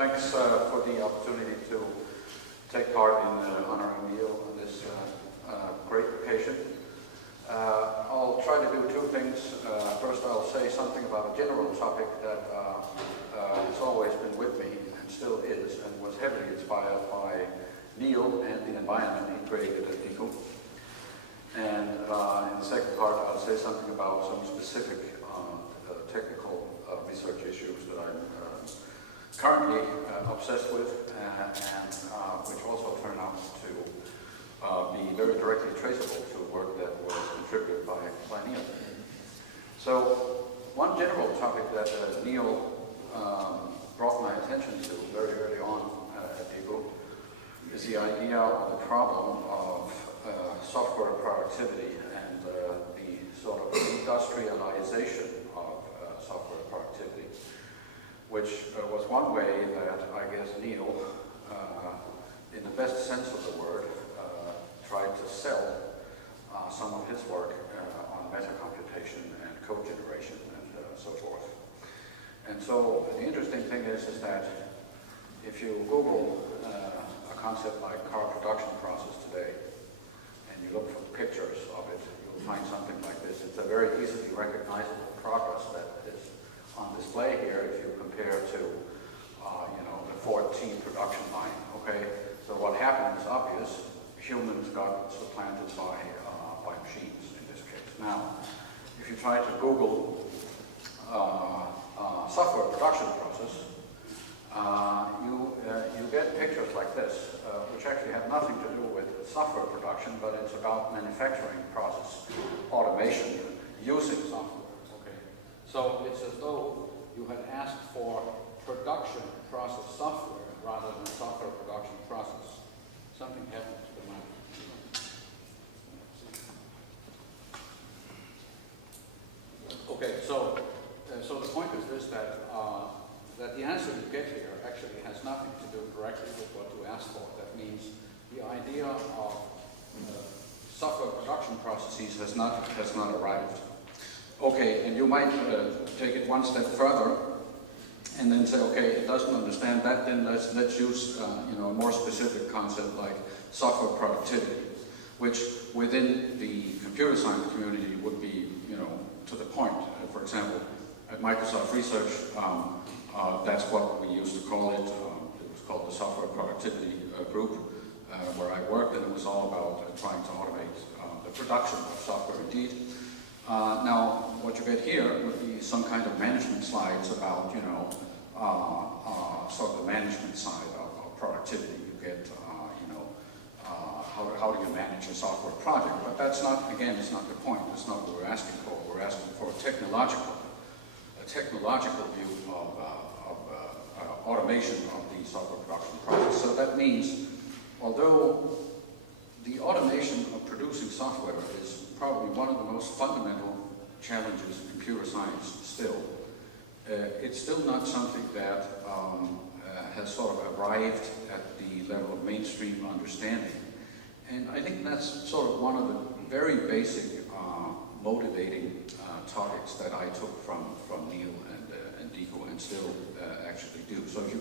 Thanks for the opportunity to take part in honoring Neil on this great occasion. I'll try to do two things. First, I'll say something about a general topic that has always been with me and still is, and was heavily inspired by Neil and the environment he created at DICO. And in the second part, I'll say something about some specific technical research issues that I'm currently obsessed with, and which also turn out to be very directly traceable to work that was contributed by Neil. So one general topic that Neil brought my attention to very early on at DICO is the idea or the problem of software productivity and the sort of industrialization of software productivity, which was one way that I guess Neil, in the best sense of the word, tried to sell some of his work on meta-computation and code generation and so forth. And so the interesting thing is that if you Google a concept like car production process today, and you look for pictures of it, you'll find something like this. It's a very easily recognizable progress that is on display here if you compare to, the Ford T production line. Okay, so what happened is obvious. Humans got supplanted by machines in this case. Now, if you try to Google software production process, you get pictures like this, which actually have nothing to do with software production, but it's about manufacturing process automation using software. Okay, so it's as though you had asked for production process software rather than software production process. Something happened to the mind. Okay, so the point is this, that the answer you get here actually has nothing to do directly with what you asked for. That means the idea of software production processes has not arrived. Okay, and you might take it one step further and then say, okay, it doesn't understand that, then let's use a more specific concept like software productivity, which within the computer science community would be, to the point. For example, at Microsoft Research, that's what we used to call it. It was called the Software Productivity Group, where I worked, and it was all about trying to automate the production of software indeed. Now, what you get here would be some kind of management slides about, sort of the management side of productivity. You get, how do you manage a software project? But that's not, again, it's not the point. That's not what we're asking for. We're asking for a technological view of automation of the software production process. So that means, although the automation of producing software is probably one of the most fundamental challenges in computer science still, it's still not something that has sort of arrived at the level of mainstream understanding. And I think that's sort of one of the very basic motivating topics that I took from Neil and DICO and still actually do. So if you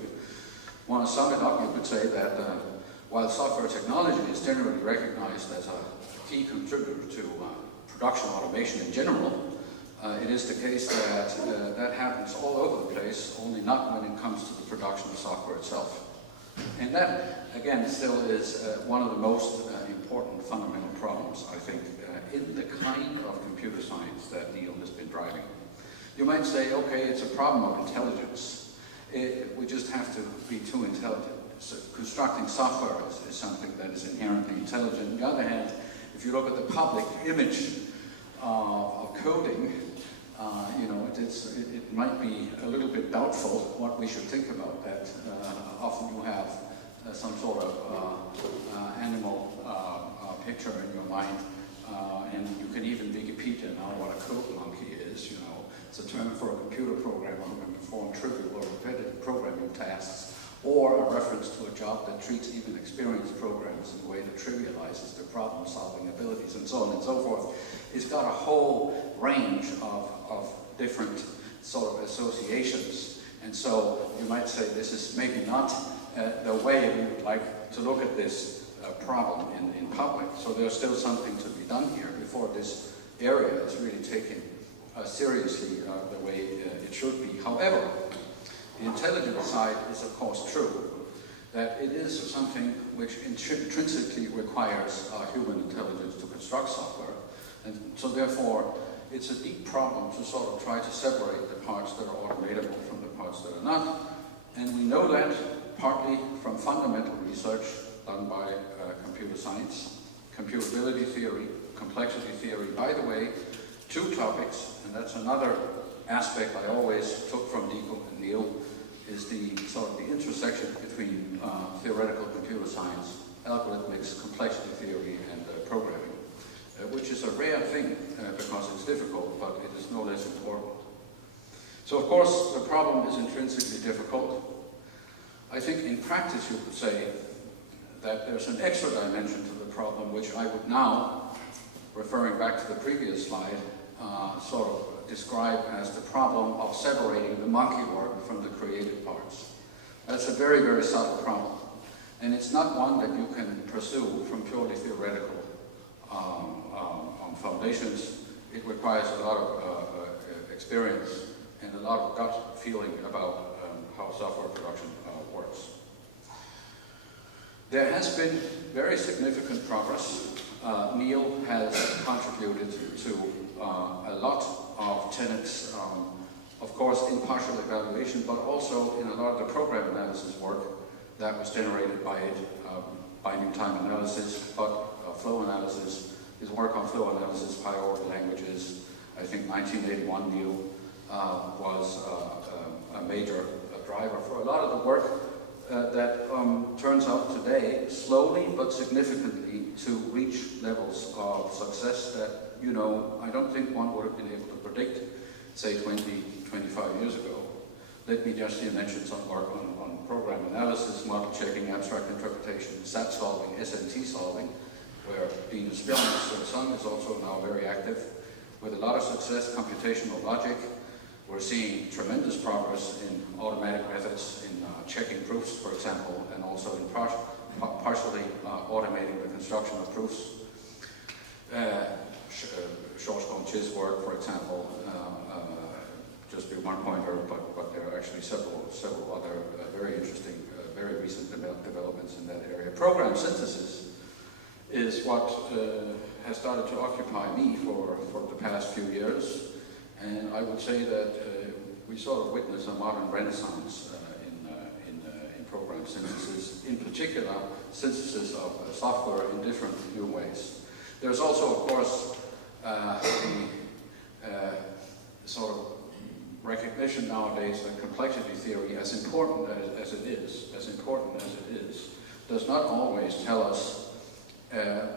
want to sum it up, you could say that while software technology is generally recognized as a key contributor to production automation in general, it is the case that that happens all over the place, only not when it comes to the production of software itself. And that, again, still is one of the most important fundamental problems, I think, in the kind of computer science that Neil has been driving. You might say, okay, it's a problem of intelligence. We just have to be too intelligent. So constructing software is something that is inherently intelligent. On the other hand, if you look at the public image of coding, it might be a little bit doubtful what we should think about that. Often you have some sort of animal picture in your mind, and you can even Wikipedia now what a code monkey is. It's a term for a computer programmer who can perform trivial or repetitive programming tasks, or a reference to a job that treats even experienced programmers in a way that trivializes their problem-solving abilities, and so on and so forth. It's got a whole range of different sort of associations And so you might say this is maybe not the way we would like to look at this problem in public. So there's still something to be done here before this area is really taken seriously the way it should be. However, the intelligence side is of course true, that it is something which intrinsically requires human intelligence to construct software. And so therefore, it's a deep problem to sort of try to separate the parts that are automatable from the parts that are not. And we know that partly from fundamental research done by computer science, computability theory, complexity theory. By the way, two topics, and that's another aspect I always took from Jakob and Neil, is the sort of the intersection between theoretical computer science, algorithmics, complexity theory, and programming, which is a rare thing because it's difficult, but it is no less important. So of course, the problem is intrinsically difficult. I think in practice you could say that there's an extra dimension to the problem, which I would now, referring back to the previous slide, sort of describe as the problem of separating the monkey work from the created parts. That's a very, very subtle problem. And it's not one that you can pursue from purely theoretical foundations. It requires a lot of experience and a lot of gut feeling about how software production works. There has been very significant progress. Neil has contributed to a lot of tenets, of course in partial evaluation, but also in a lot of the program analysis work that was generated by it, binding time analysis, but flow analysis, his work on flow analysis, high-order languages. I think 1981 Neil was a major driver for a lot of the work that turns out today, slowly but significantly, to reach levels of success that, you know, I don't think one would have been able to predict, say 20, 25 years ago. Let me just here mention some work on program analysis, model checking, abstract interpretation, SAT solving, SNT solving, where Linus Bjørn's son is also now very active, with a lot of success, computational logic. We're seeing tremendous progress in automatic methods, in checking proofs, for example, and also in partially automating the construction of proofs. Schwarzkopf-Chi's work, for example, just be one pointer, but there are actually several other very interesting, very recent developments in that area. Program synthesis is what has started to occupy me for the past few years. And I would say that we sort of witness a modern renaissance in program synthesis, in particular synthesis of software in different new ways. There's also, of course, the sort of recognition nowadays that complexity theory, as important as it is, does not always tell us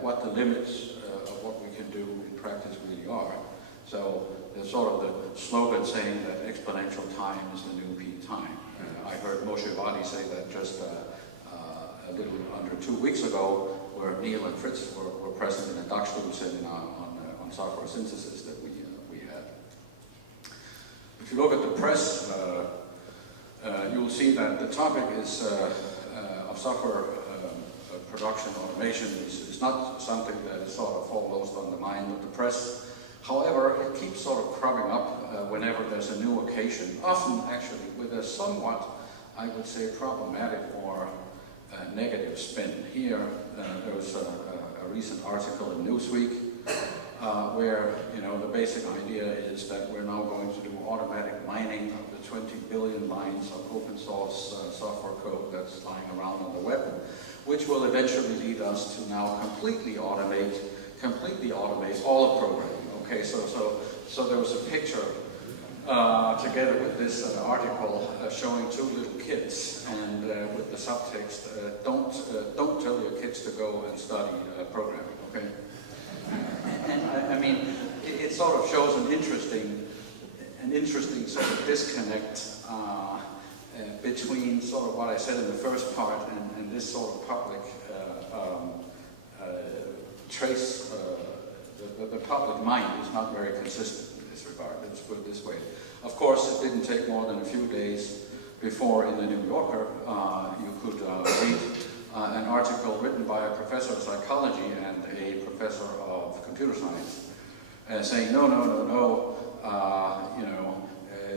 what the limits of what we can do in practice really are. So there's sort of the slogan saying that exponential time is the new peak time. I heard Moshe Vadi say that just a little under 2 weeks ago, where Neil and Fritz were present in a Dachstuhl seminar on software synthesis that we had. If you look at the press, you'll see that the topic is of software production automation is not something that is sort of foremost on the mind of the press. However, it keeps sort of cropping up whenever there's a new occasion, often actually with a somewhat, I would say, problematic or negative spin. Here, there was a recent article in Newsweek where, you know, the basic idea is that we're now going to do automatic mining of the 20 billion lines of open source software code that's lying around on the web, which will eventually lead us to now completely automate all of programming. Okay, so there was a picture together with this article showing two little kids, and with the subtext, don't tell your kids to go and study programming, okay? And I mean, it sort of shows an interesting sort of disconnect between sort of what I said in the first part and this sort of public trace. The public mind is not very consistent in this regard. Let's put it this way. Of course, it didn't take more than a few days before in the New Yorker, you could read an article written by a professor of psychology and a professor of computer science saying, no,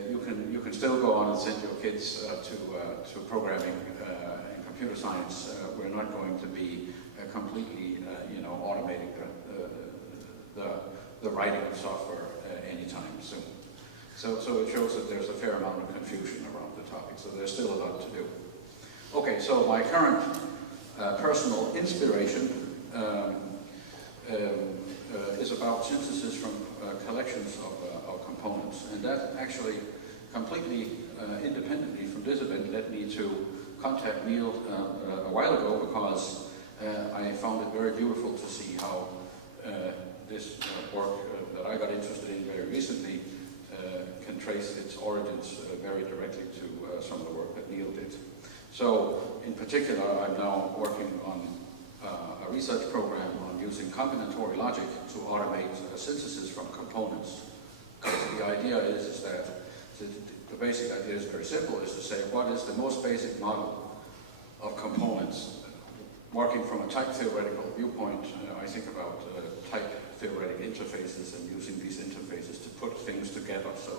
you can still go on and send your kids to programming and computer science. We're not going to be completely, automating the writing of software anytime soon. So it shows that there's a fair amount of confusion around the topic, so there's still a lot to do. Okay, so my current personal inspiration is about synthesis from collections of components, and that actually completely independently from this event led me to contact Neil a while ago, because I found it very beautiful to see how this work that I got interested in very recently can trace its origins very directly to some of the work that Neil did. So, in particular, I'm now working on a research program on using combinatory logic to automate synthesis from components. Because the idea is that the basic idea is very simple, is to say what is the most basic model of components. Working from a type theoretical viewpoint, I think about type theoretic interfaces and using these interfaces to put things together. So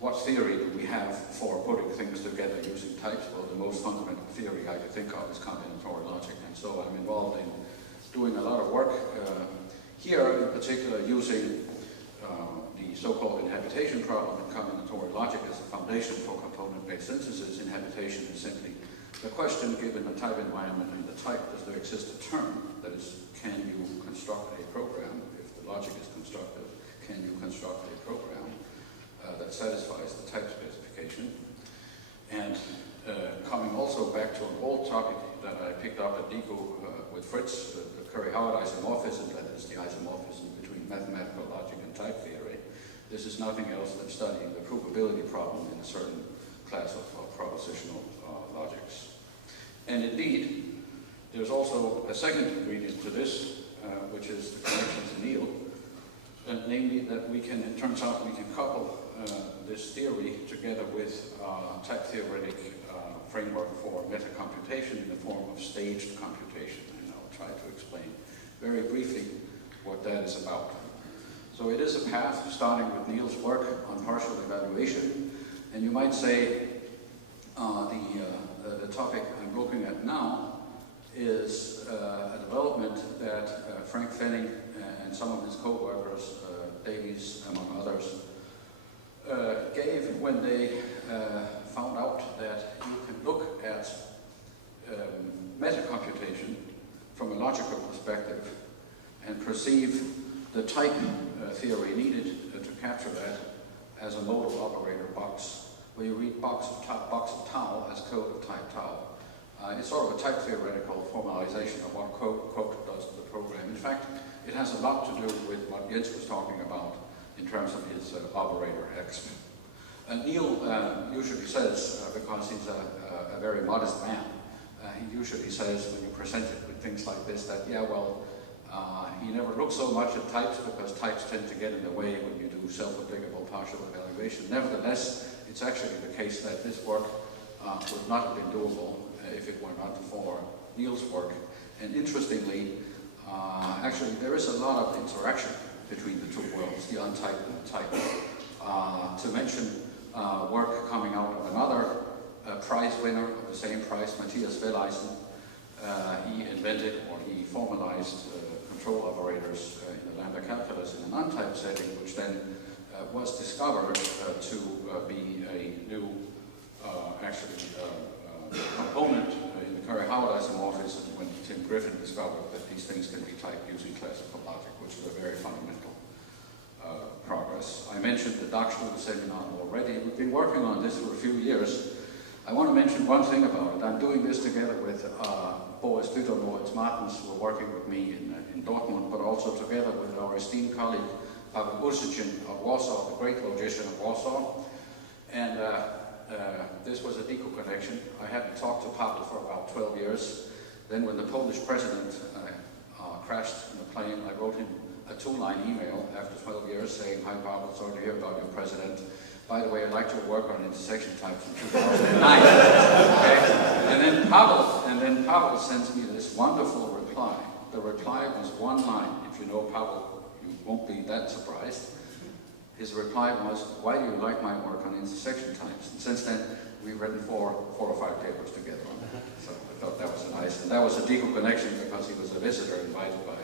what theory do we have for putting things together using types? Well, the most fundamental theory I could think of is combinatory logic, and so I'm involved in doing a lot of work here, in particular using the so-called inhabitation problem in combinatory logic as a foundation for component-based synthesis. Inhabitation is simply the question, given the type environment and the type, does there exist a term? That is, can you construct a program? If the logic is constructive, can you construct a program that satisfies the type specification? And coming also back to an old topic that I picked up at DICO with Fritz, the Curry-Howard isomorphism, that is the isomorphism between mathematical logic and type theory. This is nothing else than studying the provability problem in a certain class of propositional logics. And indeed, there's also a second ingredient to this, which is the connection to Neil, namely that we can, it turns out we can couple this theory together with type theoretic framework for metacomputation in the form of staged computation. And I'll try to explain very briefly what that is about. So it is a path starting with Neil's work on partial evaluation, and you might say the topic I'm looking at now is a development that Frank Fenning and some of his co-workers, Davies among others, gave when they found out that you can look at metacomputation from a logical perspective and perceive the type theory needed to capture that as a modal operator box, where you read box of tau as code of type tau. It's sort of a type theoretical formalization of what code does to the program. In fact, it has a lot to do with what Jens was talking about in terms of his operator X. And Neil usually says, because he's a very modest man, he usually says when you present it with things like this that, yeah, well, he never looks so much at types because types tend to get in the way when you do self-applicable partial evaluation. Nevertheless, it's actually the case that this work would not have been doable if it were not for Neil's work. And interestingly, actually there is a lot of interaction between the two worlds, the untyped and the typed. To mention work coming out of another prize winner of the same prize, Matthias Welleisen. He invented, or he formalized control operators in the lambda calculus in an untyped setting, which then was discovered to be a new component in the Curry-Howard isomorphism when Tim Griffin discovered that these things can be typed using classical logic, which is a very fundamental progress. I mentioned the Dachstuhl seminar already. We've been working on this for a few years. I want to mention one thing about it. I'm doing this together with Boris Dütter, Moritz Martens, who are working with me in Dortmund, but also together with our esteemed colleague Pavel Usichin of Warsaw, the great logician of Warsaw. And this was a DICO connection. I hadn't talked to Pavel for about 12 years. Then when the Polish president crashed in the plane, I wrote him a 2-line email after 12 years saying, "Hi Pavel, sorry to hear about your president. By the way, I'd like to work on intersection types in 2009. Okay? And then Pavel sends me this wonderful reply. The reply was one line. If you know Pavel, you won't be that surprised. His reply was, "Why do you like my work on intersection types?" And since then, we've written four or five papers together on that. So I thought that was nice. And that was a deeper connection because he was a visitor invited by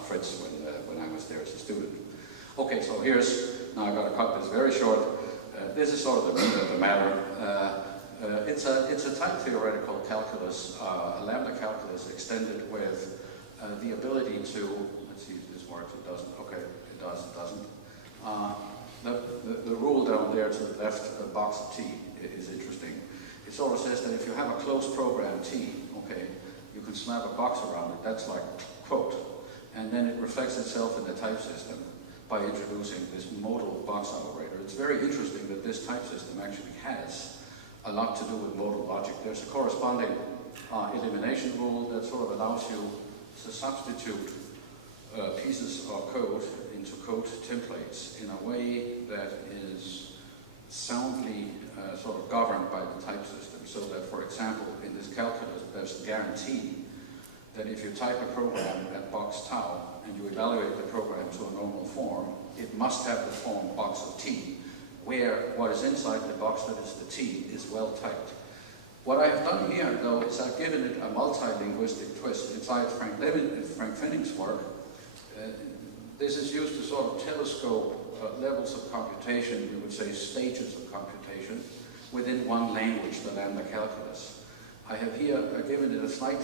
Fritz when I was there as a student. Okay, so now I've got to cut this very short. This is sort of the meat of the matter. It's a type theoretical calculus, a lambda calculus extended with the ability to, let's see if this works, it doesn't, okay, it does, it doesn't. The rule down there to the left, a box of T, is interesting. It sort of says that if you have a closed program T, okay, you can slap a box around it, that's like quote, and then it reflects itself in the type system by introducing this modal box operator. It's very interesting that this type system actually has a lot to do with modal logic. There's a corresponding elimination rule that sort of allows you to substitute pieces of code into code templates in a way that is soundly sort of governed by the type system. So that, for example, in this calculus, there's a guarantee that if you type a program at box tau and you evaluate the program to a normal form, it must have the form box of T, where what is inside the box that is the T is well typed. What I have done here, though, is I've given it a multi-linguistic twist. Inside Frank Fenning's work, this is used to sort of telescope levels of computation, we would say stages of computation, within one language, the lambda calculus. I have here given it a slight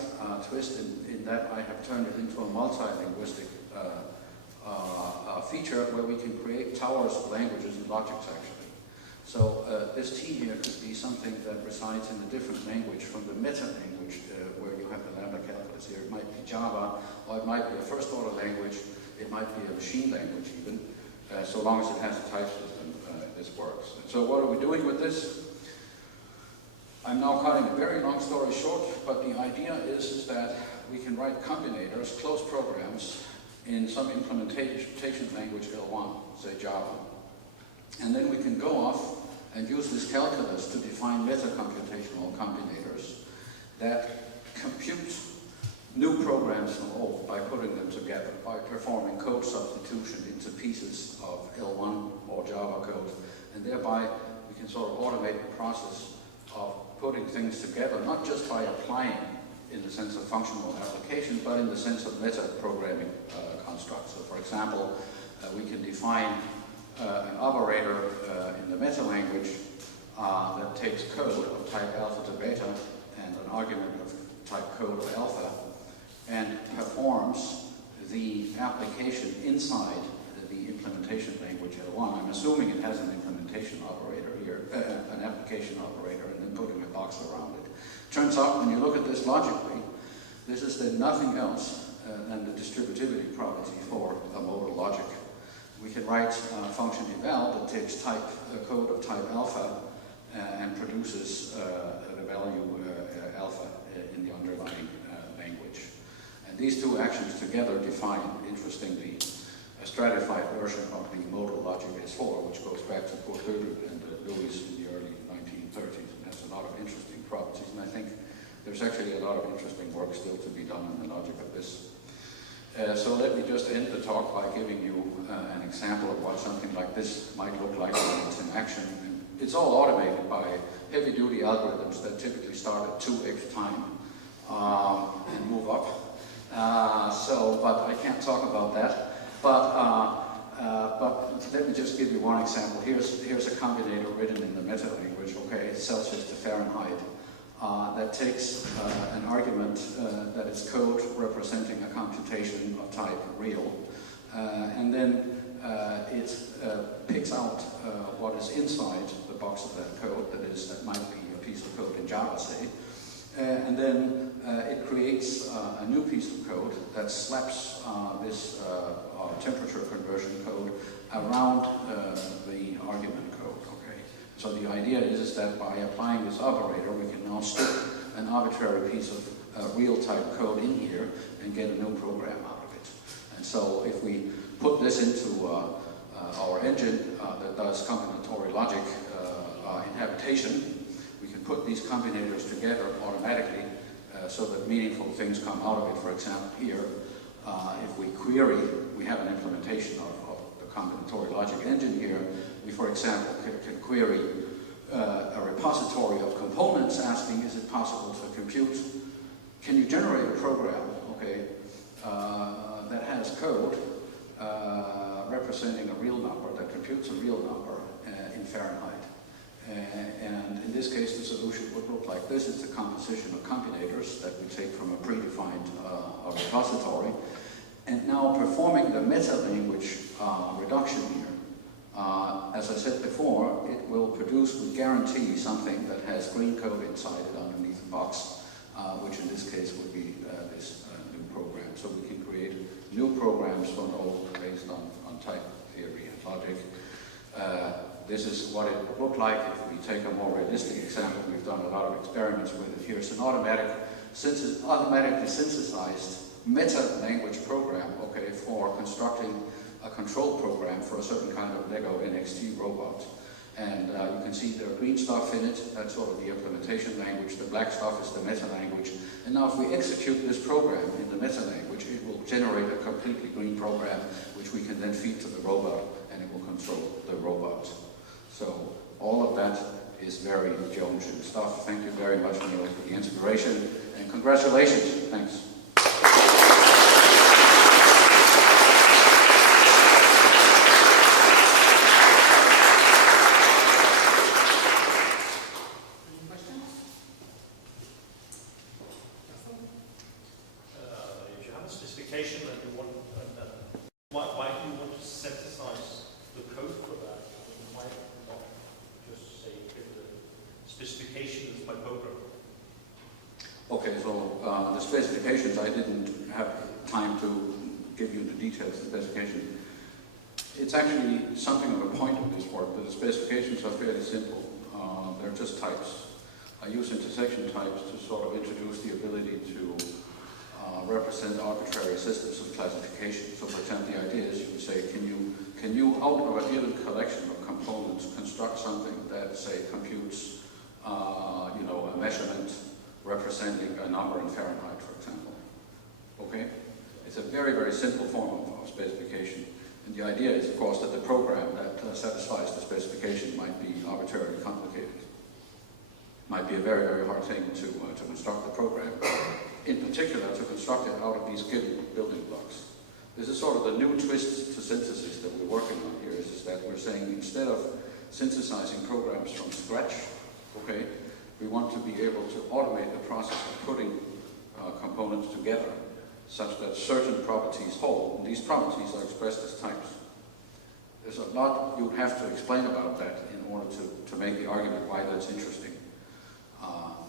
twist in that I have turned it into a multi-linguistic feature where we can create towers of languages and logics, actually. So this T here could be something that resides in a different language from the meta language where you have the lambda calculus here. It might be Java, or it might be a first-order language, it might be a machine language even, so long as it has a type system, this works. So what are we doing with this? I'm now cutting a very long story short, but the idea is that we can write combinators, closed programs, in some implementation language L1, say Java. And then we can go off and use this calculus to define meta-computational combinators that compute new programs from old by putting them together, by performing code substitution into pieces of L1 or Java code. And thereby, we can sort of automate the process of putting things together, not just by applying in the sense of functional application, but in the sense of meta-programming constructs. So for example, we can define an operator in the meta language that takes code of type alpha to beta and an argument of type code of alpha and performs the application inside the implementation language L1. I'm assuming it has an implementation operator here, an application operator, and then putting a box around it. Turns out, when you look at this logically, this is then nothing else than the distributivity property for a modal logic. We can write a function eval that takes code of type alpha and produces the value alpha in the underlying language. And these two actions together define, interestingly, a stratified version of the modal logic S4, which goes back to Kurt Gödel and Lewis in the early 1930s, and has a lot of interesting properties. And I think there's actually a lot of interesting work still to be done in the logic of this. So let me just end the talk by giving you an example of what something like this might look like when it's in action. And it's all automated by heavy-duty algorithms that typically start at 2x time and move up. But I can't talk about that. But let me just give you one example. Here's a combinator written in the meta language, okay, Celsius to Fahrenheit, that takes an argument that is code representing a computation of type real, and then it picks out what is inside the box of that code, that might be a piece of code in Java, say, and then it creates a new piece of code that slaps this temperature conversion code around the argument code. Okay. So the idea is that by applying this operator, we can now stick an arbitrary piece of real type code in here and get a new program out of it. And so if we put this into our engine that does combinatorial logic in habitation. We can put these combinators together automatically so that meaningful things come out of it. For example, here, if we query, we have an implementation of the combinatorial logic engine here. We, for example, can query a repository of components asking, is it possible to compute? Can you generate a program, okay, that has code representing a real number, that computes a real number in Fahrenheit? And in this case, the solution would look like this. It's a composition of combinators that we take from a predefined repository. And now performing the meta-language reduction here. As I said before, it will produce, we guarantee, something that has green code inside it underneath the box, which in this case would be this new program. So we can create new programs for node based on type theory and logic. This is what it would look like if we take a more realistic example. We've done a lot of experiments with it. Here's an automatically synthesized meta-language program, okay, for constructing a control program for a certain kind of Lego NXT robot. And you can see there are green stuff in it. That's sort of the implementation language. The black stuff is the meta-language. And now if we execute this program in the meta-language, it will generate a completely green program, which we can then feed to the robot, and it will control the robot. So all of that is very Jonesan stuff. Thank you very much, Neil, for the inspiration, and congratulations. Thanks. Okay, so the specifications, I didn't have time to give you the details of the specification. It's actually something of a point of this work, that the specifications are fairly simple. They're just types. I use intersection types to sort of introduce the ability to represent arbitrary systems of classification. So for example, the idea is you would say, can you out of a given collection of components construct something that, say, computes a measurement representing a number in Fahrenheit, for example. Okay? It's a very, very simple form of specification. And the idea is, of course, that the program that satisfies the specification might be arbitrarily complicated. Might be a very, very hard thing to construct the program. In particular, to construct it out of these given building blocks. This is sort of the new twist to synthesis that we're working on here, is that we're saying instead of synthesizing programs from scratch, okay, we want to be able to automate the process of putting components together such that certain properties hold. And these properties are expressed as types. There's a lot you have to explain about that in order to make the argument why that's interesting.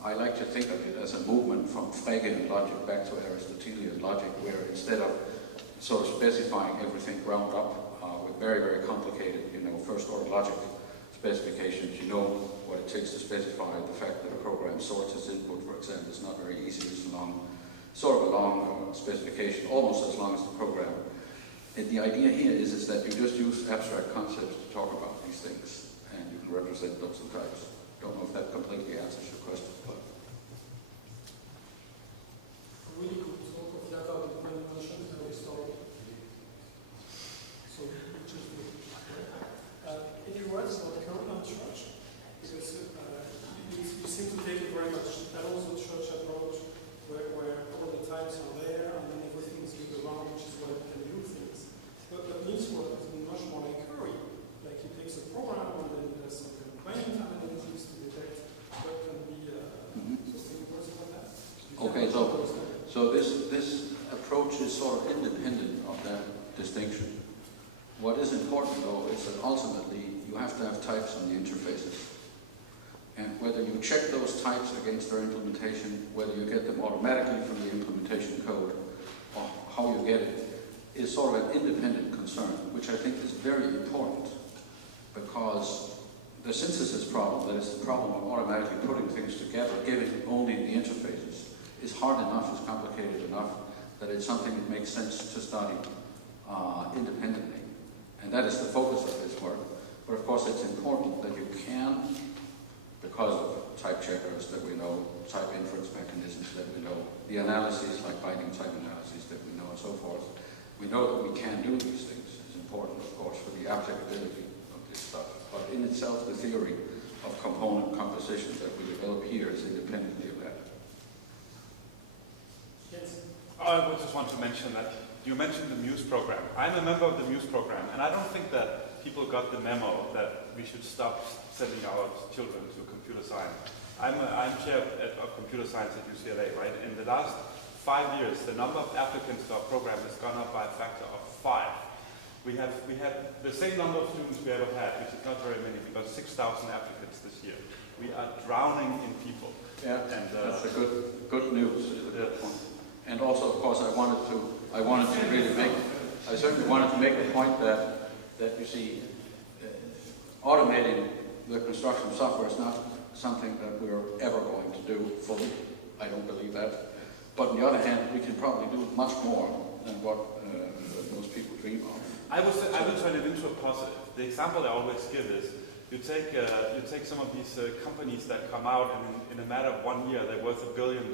I like to think of it as a movement from Frege logic back to Aristotelian logic, where instead of sort of specifying everything ground up with very, very complicated, first-order logic specifications, what it takes to specify the fact that a program sorts its input, for example, is not very easy. It's sort of a long specification, almost as long as the program. And the idea here is that you just use abstract concepts to talk about these things, and you can represent those types. Don't know if that completely answers your question, but. Really good talk of Jakob when you mentioned the story. So, which is good. Any words about curriculum church? Because you seem to take it very much that also church approach, where all the types are there and then everything is moved around, which is where it can do things. But this work has been much more like curry. Like it takes a program and then there's some complaint analysis to detect what can be any words about that? Okay, so this approach is sort of independent of that distinction. What is important, though, is that ultimately you have to have types on the interfaces. And whether you check those types against their implementation, whether you get them automatically from the implementation code, or how you get it, is sort of an independent concern, which I think is very important, because the synthesis problem, that is the problem of automatically putting things together, giving only the interfaces, is hard enough, is complicated enough, that it's something that makes sense to study independently. And that is the focus of this work. But of course it's important that you can, because of type checkers that we know, type inference mechanisms that we know, the analyses like binding type analyses that we know and so forth, we know that we can do these things. It's important, of course, for the applicability of this stuff. But in itself, the theory of component composition that we develop here is independently of that. Yes. I would just want to mention that you mentioned the MUSE program. I'm a member of the MUSE program, and I don't think that people got the memo that we should stop sending our children to computer science. I'm chair of computer science at UCLA, right? In the last 5 years, the number of applicants to our program has gone up by a factor of 5. We had the same number of students we ever had, which is not very many. We got 6,000 applicants this year. We are drowning in people. Yeah, and that's a good news at that point. And also, of course, I wanted to really make, I certainly wanted to make the point that you see, automating the construction of software is not something that we're ever going to do fully. I don't believe that. But on the other hand, we can probably do much more than what most people dream of. I would turn it into a positive. The example I always give is, you take some of these companies that come out and in a matter of 1 year they're worth $1 billion.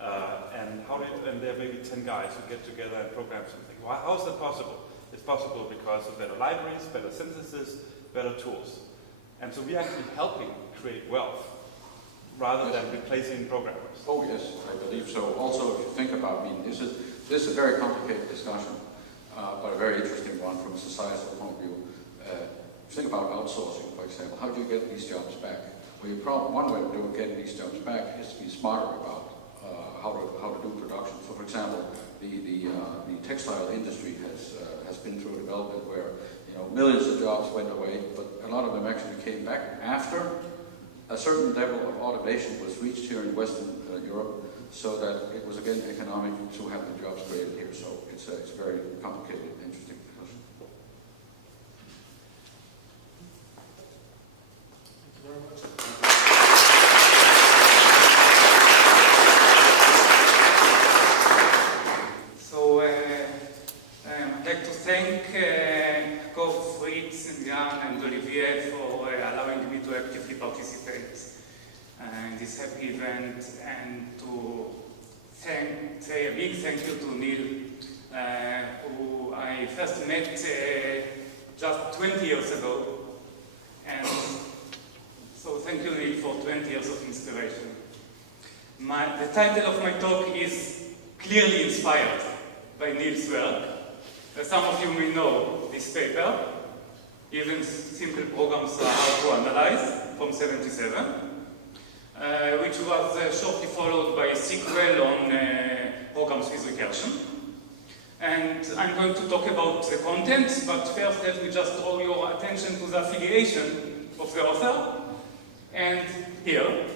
And there may be 10 guys who get together and program something. Well, how is that possible? It's possible because of better libraries, better synthesis, better tools. And so we're actually helping create wealth rather than replacing programmers. Oh yes, I believe so. Also, if you think about, this is a very complicated discussion, but a very interesting one from a societal point of view. Think about outsourcing, for example. How do you get these jobs back? Well, one way of getting these jobs back is to be smarter about how to do production. So, for example, the textile industry has been through a development where millions of jobs went away, but a lot of them actually came back after a certain level of automation was reached here in Western Europe, so that it was again economic to have the jobs created here. So it's a very complicated, interesting discussion. Thank you very much. So I'd like to thank Jakob, Fritz, and Jan, and Olivier for allowing me to actively participate in this happy event, and to say a big thank you to Neil, who I first met just 20 years ago. And so thank you, Neil, for 20 years of inspiration. The title of my talk is Clearly Inspired by Neil's work. Some of you may know this paper. Even simple programs are hard to analyze, from 77, which was shortly followed by a sequel on programs with recursion. And I'm going to talk about the content, but first let me just draw your attention to the affiliation of the author. And here.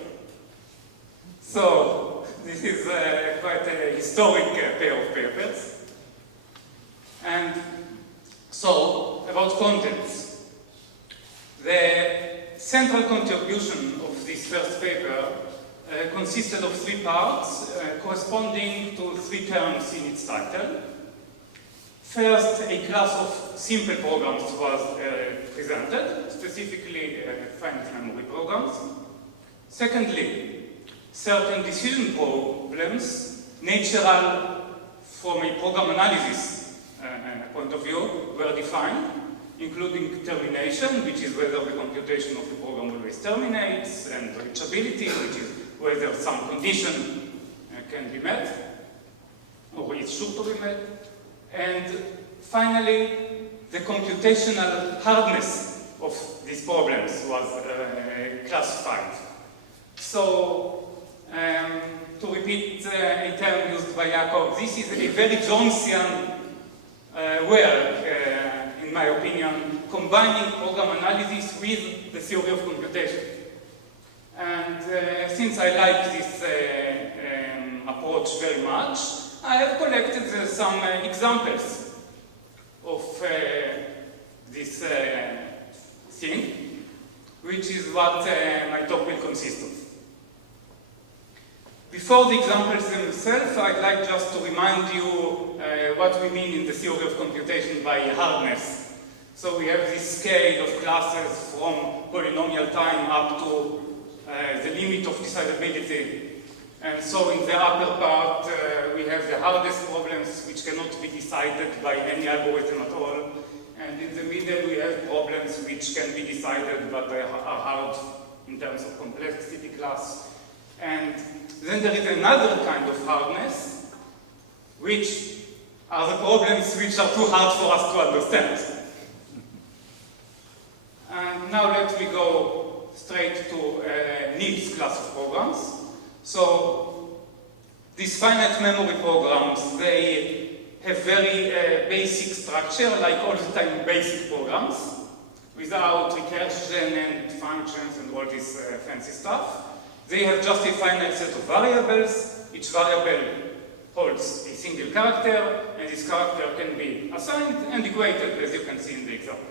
So, this is quite a historic pair of papers. And so, about contents. The central contribution of this first paper consisted of 3 parts, corresponding to 3 terms in its title. First, a class of simple programs was presented, specifically finite memory programs. Secondly, certain decision problems, natural from a program analysis point of view, were defined, including termination, which is whether the computation of the program always terminates, and reachability, which is whether some condition can be met, or is sure to be met. And finally, the computational hardness of these problems was classified. So, to repeat a term used by Jakob, this is a very Jonesian work, in my opinion, combining program analysis with the theory of computation. And since I like this approach very much, I have collected some examples of this thing, which is what my talk will consist of. Before the examples themselves, I'd like just to remind you what we mean in the theory of computation by hardness. So we have this scale of classes from polynomial time up to the limit of decidability. And so in the upper part, we have the hardest problems which cannot be decided by any algorithm at all. And in the middle, we have problems which can be decided but are hard in terms of complexity class. And then there is another kind of hardness, which are the problems which are too hard for us to understand. And now let me go straight to needs class of programs. So these finite memory programs, they have very basic structure, like all the time basic programs, without recursion and functions and all this fancy stuff. They have just a finite set of variables. Each variable holds a single character, and this character can be assigned and equated, as you can see in the example.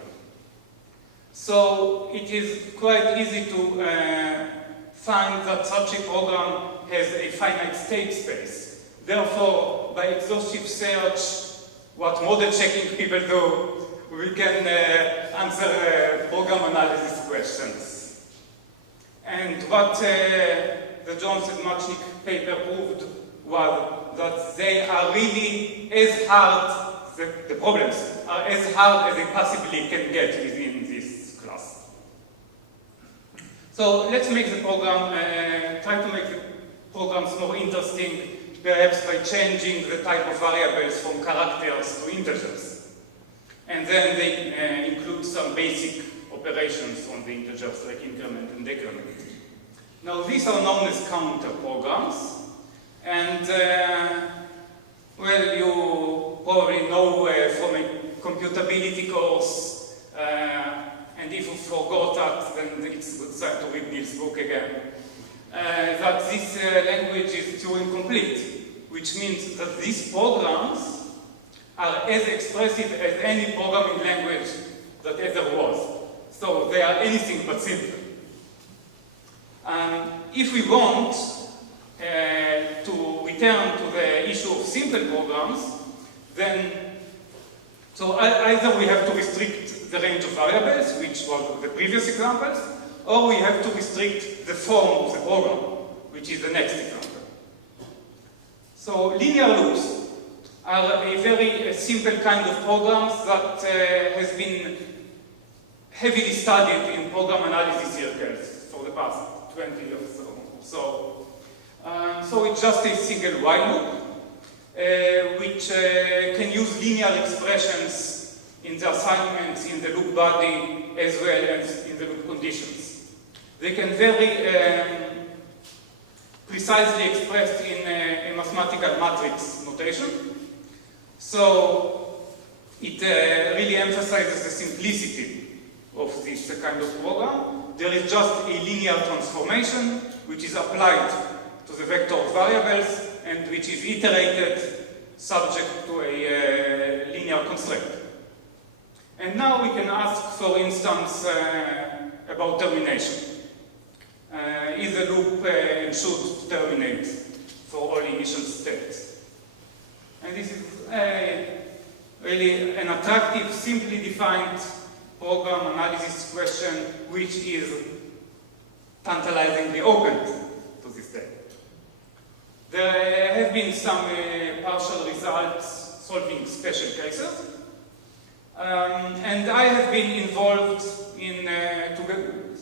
So it is quite easy to find that such a program has a finite state space. Therefore, by exhaustive search, what model checking people do, we can answer program analysis questions. And what the Jones and Machnik paper proved was that they are really as hard, the problems are as hard as they possibly can get within this class. So let's make the program, try to make the programs more interesting, perhaps by changing the type of variables from characters to integers. And then they include some basic operations on the integers, like increment and decrement. Now, these are known as counter programs. And, well, you probably know from a computability course, and if you forgot that, then it's a good time to read Niels' book again, that this language is Turing complete, which means that these programs are as expressive as any programming language that ever was. So they are anything but simple. If we want to return to the issue of simple programs, then so either we have to restrict the range of variables, which was the previous examples, or we have to restrict the form of the program, which is the next example. So linear loops are a very simple kind of programs that has been heavily studied in program analysis circles for the past 20 years or so. So it's just a single while loop, which can use linear expressions in the assignments in the loop body as well as in the loop conditions. They can very precisely expressed in a mathematical matrix notation. So it really emphasizes the simplicity of this kind of program. There is just a linear transformation which is applied to the vector of variables and which is iterated subject to a linear constraint. And now we can ask, for instance, about termination. Is the loop should terminate for all initial states? And this is really an attractive, simply defined program analysis question which is tantalizingly open to this day. There have been some partial results solving special cases. And I have been involved in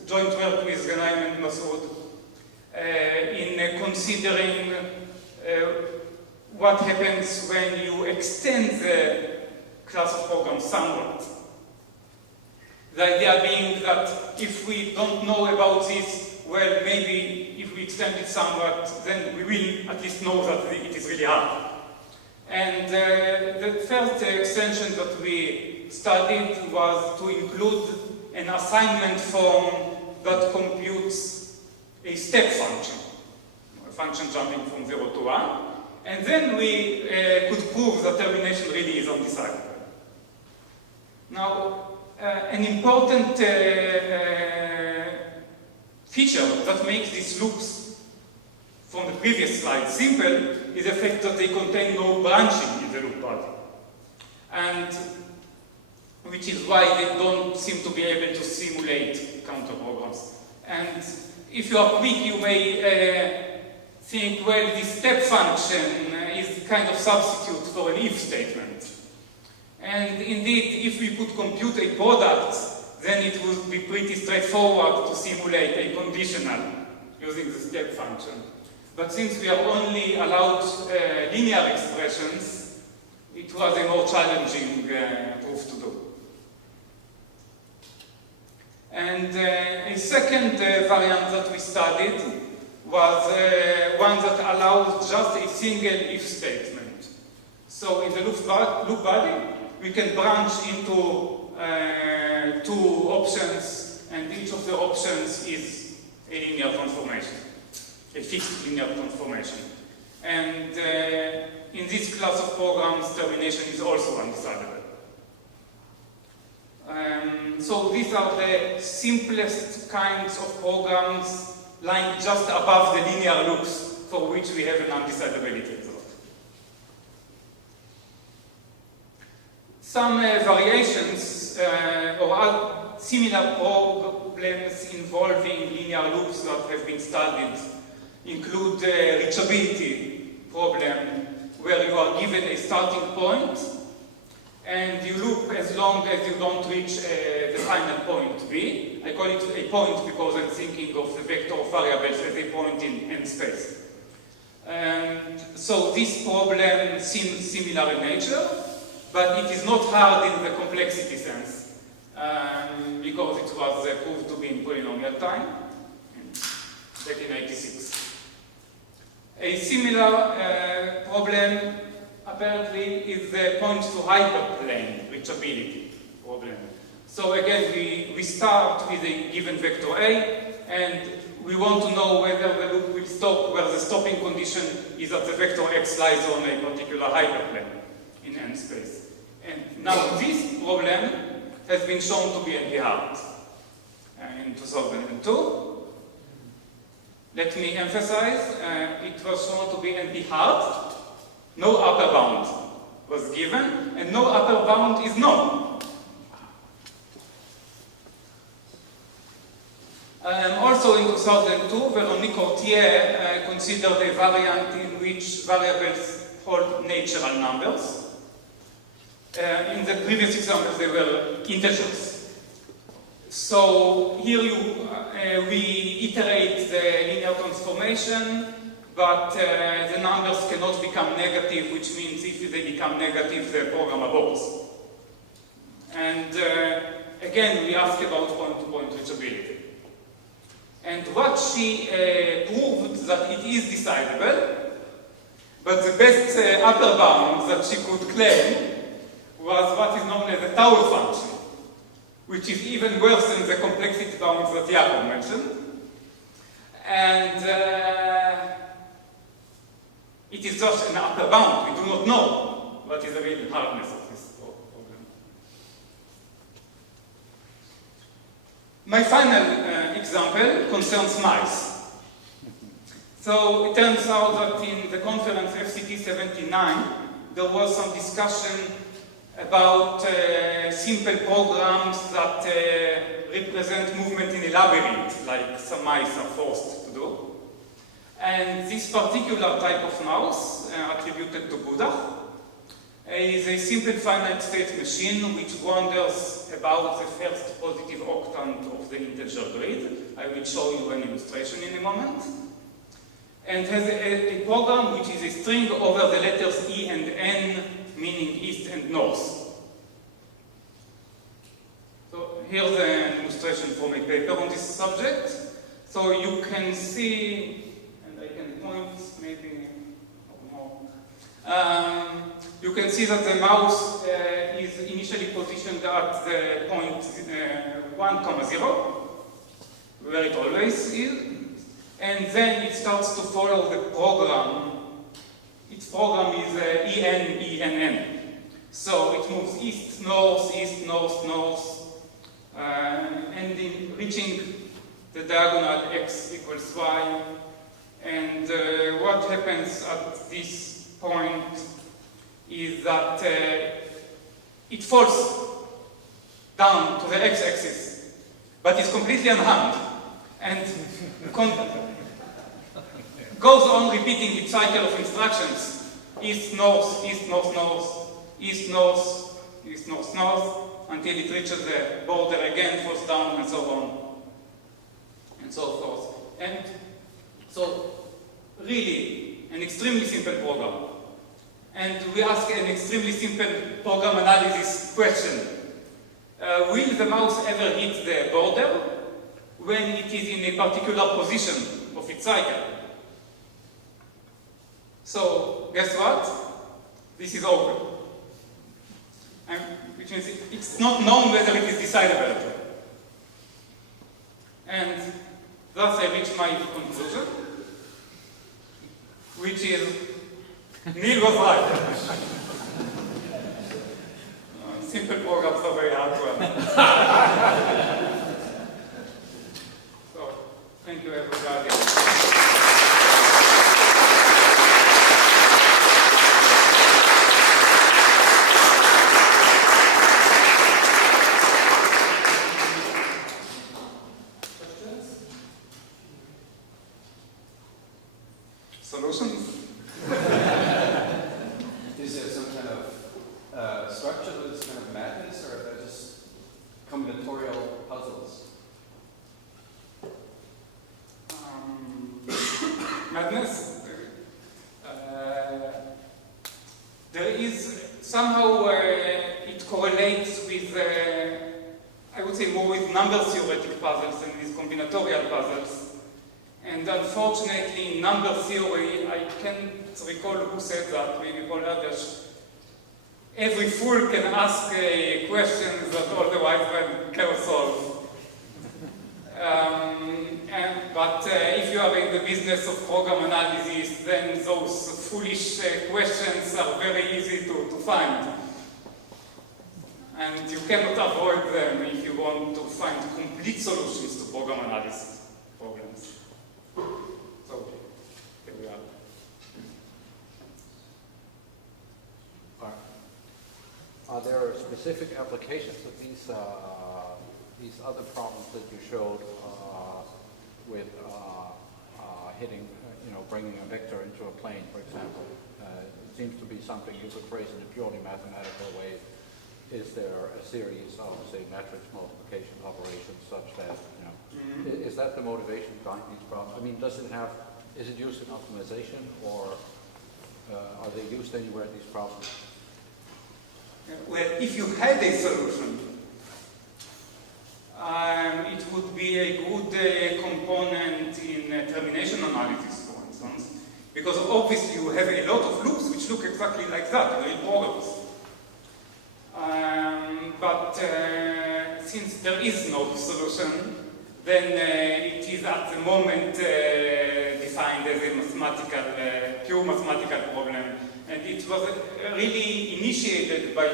joint work with Ghanem and Masood in considering what happens when you extend the class of programs somewhat. The idea being that if we don't know about this, well, maybe if we extend it somewhat, then we will at least know that it is really hard. And the first extension that we studied was to include an assignment form that computes a step function, a function jumping from 0 to 1. And then we could prove that termination really is undecidable. Now, an important feature that makes these loops from the previous slide simple is the fact that they contain no branching in the loop body. And which is why they don't seem to be able to simulate counter programs. And if you are quick, you may think, well, this step function is kind of substitute for an if statement. And indeed, if we could compute a product, then it would be pretty straightforward to simulate a conditional using the step function. But since we are only allowed linear expressions, it was a more challenging proof to do. And a second variant that we studied was one that allows just a single if statement. So in the loop body, we can branch into two options, and each of the options is a linear transformation, a fixed linear transformation. And in this class of programs, termination is also undecidable. So these are the simplest kinds of programs lying just above the linear loops for which we have an undecidability result. Some variations or similar problems involving linear loops that have been studied include the reachability problem, where you are given a starting point and you loop as long as you don't reach the final point B. I call it a point because I'm thinking of the vector of variables as a point in n space. So this problem seems similar in nature, but it is not hard in the complexity sense, because it was proved to be in polynomial time back in 1986. A similar problem apparently is the point to hyperplane reachability problem. So again, we start with a given vector A, and we want to know whether the loop will stop where the stopping condition is that the vector x lies on a particular hyperplane in n space. And now this problem has been shown to be NP-hard in 2002. Let me emphasize, it was shown to be NP-hard. No upper bound was given, and no upper bound is known. Also in 2002, Véronique Courtier considered a variant in which variables hold natural numbers. In the previous examples, they were integers. So here we iterate the linear transformation, but the numbers cannot become negative, which means if they become negative, the program aborts. And again, we ask about point-to-point reachability. And what she proved that it is decidable, but the best upper bound that she could claim was what is known as the Taur function, which is even worse than the complexity bounds that Jakob mentioned. And it is just an upper bound. We do not know what is the real hardness of this problem. My final example concerns mice. So it turns out that in the conference FCT 79, there was some discussion about simple programs that represent movement in a labyrinth, like some mice are forced to do. And this particular type of mouse, attributed to Buddha, is a simple finite state machine which wanders about the first positive octant of the integer grid. I will show you an illustration in a moment. And has a program which is a string over the letters E and N, meaning east and north. So here's an illustration from a paper on this subject. So you can see, and I can point maybe more. You can see that the mouse is initially positioned at the point 1, 0, where it always is, and then it starts to follow the program. Its program is EN. So it moves east, north, ending, reaching the diagonal x equals y. And what happens at this point is that it falls down to the x-axis, but is completely unharmed and goes on repeating its cycle of instructions: east, north, east, north, north, east, north, east, north, north, until it reaches the border again, falls down, and so on, and so forth. And so, really, an extremely simple program. And we ask an extremely simple program analysis question. Will the mouse ever hit the border when it is in a particular position of its cycle? So, guess what? This is open. Which means it's not known whether it is decidable. And thus I reach my conclusion, which is Neil was right. Simple programs are very hard to understand. So, thank you everybody. Solutions? Is there some kind of structure to this kind of madness, or are they just combinatorial puzzles? Madness? There is somehow it correlates with, I would say, more with number theoretic puzzles than with combinatorial puzzles. And unfortunately, in number theory, I can't recall who said that, maybe Paul Erdős. Every fool can ask questions that otherwise one cannot solve. But if you are in the business of program analysis, then those foolish questions are very easy to find. And you cannot avoid them if you want to find complete solutions to program analysis problems. So, here we are. Are there specific applications of these other problems that you showed with hitting, bringing a vector into a plane, for example? It seems to be something you could phrase in a purely mathematical way. Is there a series of, say, matrix multiplication operations such that, is that the motivation behind these problems? I mean, is it used in optimization, or are they used anywhere, these problems? Well, if you had a solution, it would be a good component in termination analysis, for instance, because obviously you have a lot of loops which look exactly like that, real programs. But since there is no solution, then it is at the moment defined as a pure mathematical problem. And it was really initiated by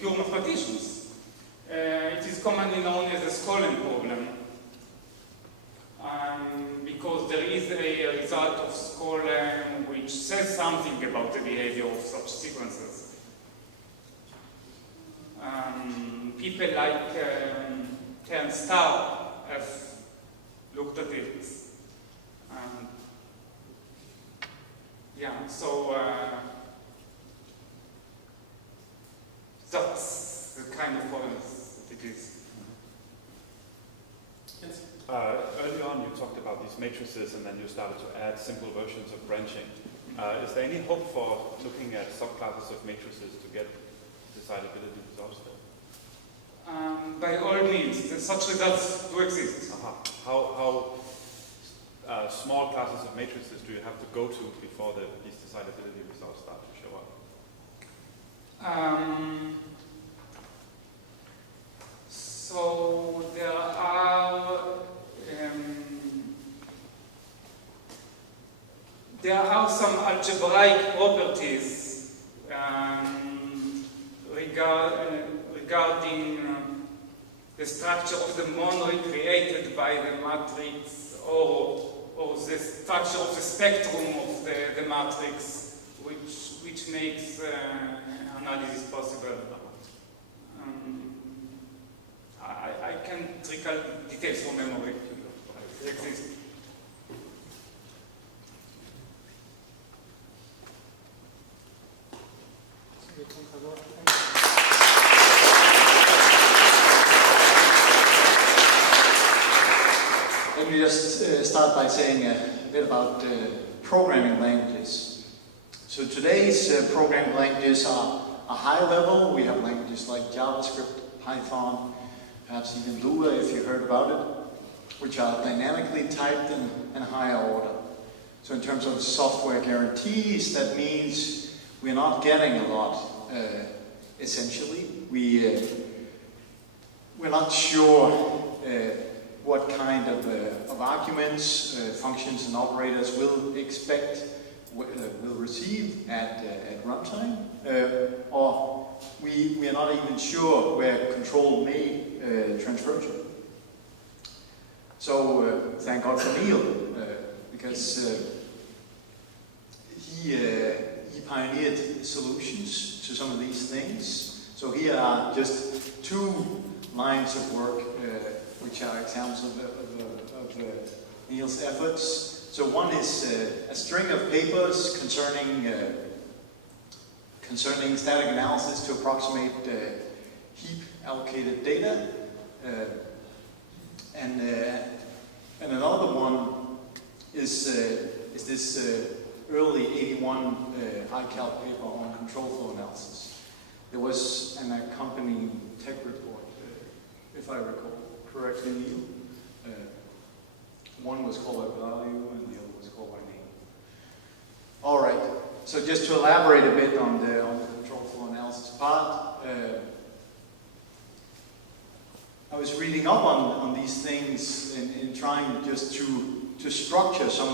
pure mathematicians. It is commonly known as the Skolem problem, because there is a result of Skolem which says something about the behavior of such sequences. People like Ken Starr have looked at it. So that's the kind of problem it is. Yes. Early on you talked about these matrices and then you started to add simple versions of branching. Is there any hope for looking at subclasses of matrices to get decidability results there? By all means, such results do exist. How small classes of matrices do you have to go to before these decidability results start to show up? So there are some algebraic properties regarding the structure of the monoid created by the matrix, or the structure of the spectrum of the matrix, which makes analysis possible. I can recall details from memory if they exist. Let me just start by saying a bit about programming languages. So today's programming languages are high level. We have languages like JavaScript, Python, perhaps even Lua if you heard about it, which are dynamically typed and higher order. So in terms of software guarantees, that means we're not getting a lot, essentially. We're not sure what kind of arguments, functions and operators will receive at runtime, or we are not even sure where control may transfer to. So thank God for Neil, because he pioneered solutions to some of these things. So here are just 2 lines of work which are examples of Neil's efforts. So one is a string of papers concerning static analysis to approximate heap allocated data, and another one is this early '81 iCal paper on control flow analysis. There was an accompanying tech report, if I recall correctly, Neil. One was called by value and the other was called by name. All right. So just to elaborate a bit on the control flow analysis part, I was reading up on these things in trying just to structure some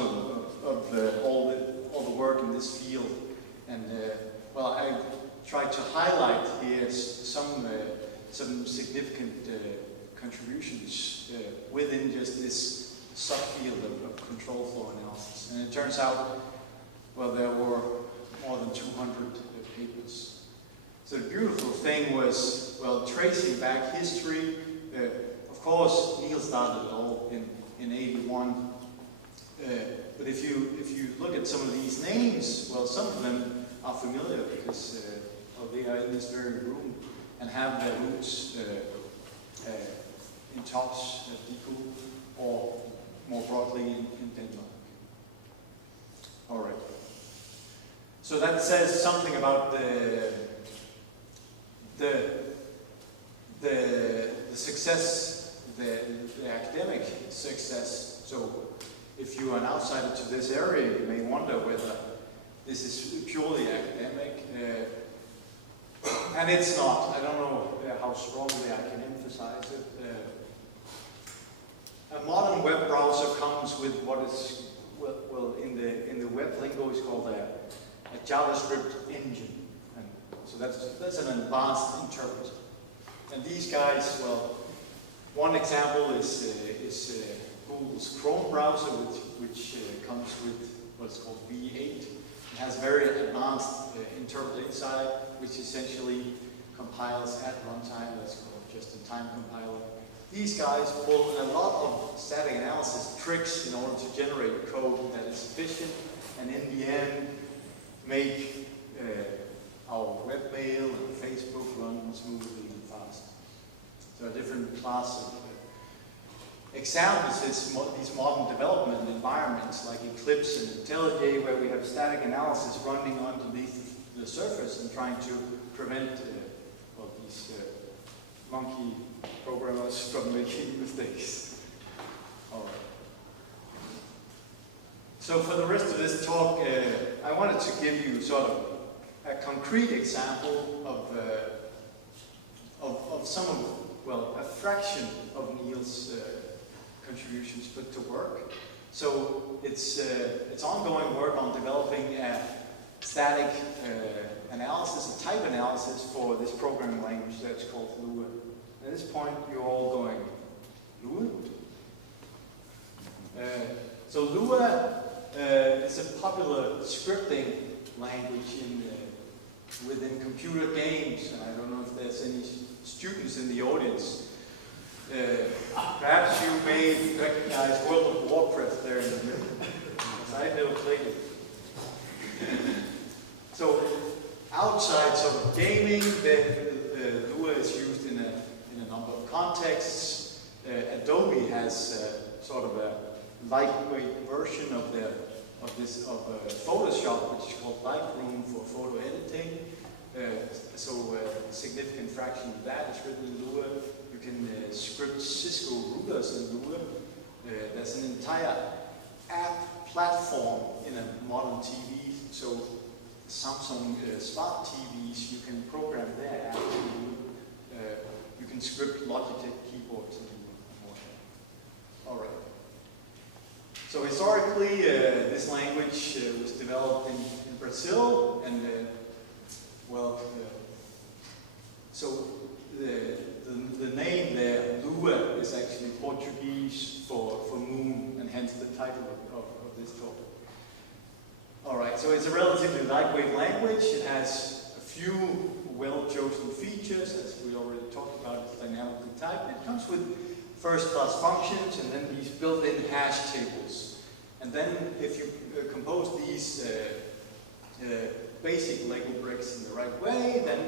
of all the work in this field, and well, I tried to highlight here some significant contributions within just this subfield of control flow analysis. And it turns out, well, there were more than 200 papers. So the beautiful thing was, well, tracing back history. Of course, Neil started it all in '81. But if you look at some of these names, well, some of them are familiar because well, they are in this very room and have their roots in TOPS at DICU, or more broadly in Denmark. All right. So that says something about the success, the academic success. So if you are an outsider to this area, you may wonder whether this is purely academic. And it's not. I don't know how strongly I can emphasize it. A modern web browser comes with what is, well, in the web lingo is called a JavaScript engine. And so that's an advanced interpreter. And these guys, well, one example is Google's Chrome browser, which comes with what's called V8. It has very advanced interpreter inside, which essentially compiles at runtime. That's called just-in-time compiler. These guys pull a lot of static analysis tricks in order to generate code that is efficient, and in the end, make our webmail and Facebook run smoothly and fast. So a different class of examples is these modern development environments like Eclipse and IntelliJ, where we have static analysis running underneath the surface and trying to prevent well, these monkey programmers from making mistakes. All right. So for the rest of this talk, I wanted to give you sort of a concrete example of some of, well, a fraction of Neil's contributions put to work. So it's ongoing work on developing a static analysis, a type analysis for this programming language that's called Lua. At this point, you're all going, Lua? So Lua is a popular scripting language within computer games, and I don't know if there's any students in the audience. Perhaps you may recognize World of Warcraft there in the middle. I've never played it. So outside sort of gaming, Lua is used in a number of contexts. Adobe has sort of a lightweight version of Photoshop, which is called Lightroom for photo editing. So a significant fraction of that is written in Lua. You can script Cisco routers in Lua. There's an entire app platform in a modern TV. So Samsung smart TVs, you can program their app in Lua. You can script Logitech keyboards in Lua. All right. So historically, this language was developed in Brazil, and so the name there, Lua, is actually Portuguese for moon, and hence the title of this talk. All right, so it's a relatively lightweight language. It has a few well-chosen features, as we already talked about. It's dynamically typed. It comes with first-class functions, and then these built-in hash tables. And then if you compose these basic Lego bricks in the right way, then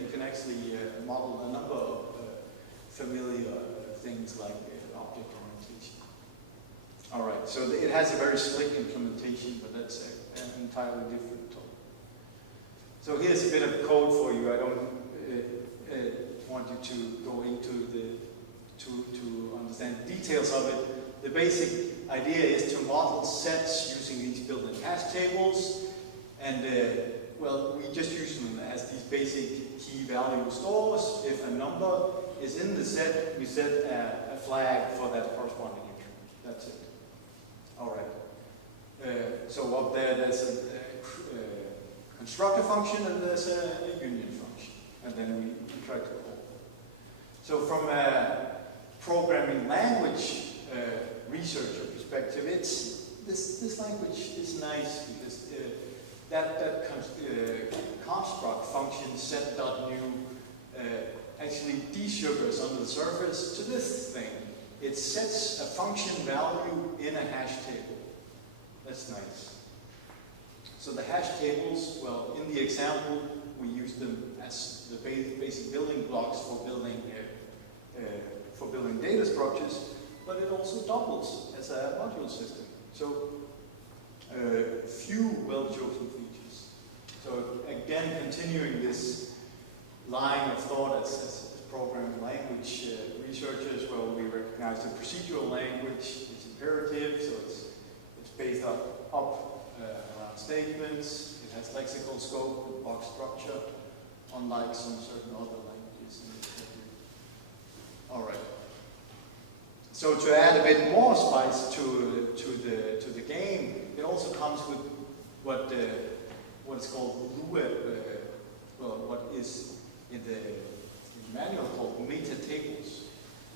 you can actually model a number of familiar things like object orientation. All right, so it has a very slick implementation, but that's an entirely different topic. So here's a bit of code for you. I don't want you to go into to understand the details of it. The basic idea is to model sets using these built-in hash tables, and well, we just use them as these basic key value stores. If a number is in the set, we set a flag for that corresponding entry. That's it. All right. So up there's a constructor function, and there's a union function, and then we try to call. So from a programming language researcher perspective, this language is nice because that construct function set.new actually desugars under the surface to this thing. It sets a function value in a hash table. That's nice. So the hash tables, well, in the example, we use them as the basic building blocks for building data structures, but it also doubles as a module system. So few well-chosen features. So again, continuing this line of thought as programming language researchers, well, we recognize the procedural language. It's imperative, so it's based up around statements. It has lexical scope and block structure, unlike some certain other languages in the category. All right. So to add a bit more spice to the game, it also comes with what is called Lua, what is in the manual called meta tables.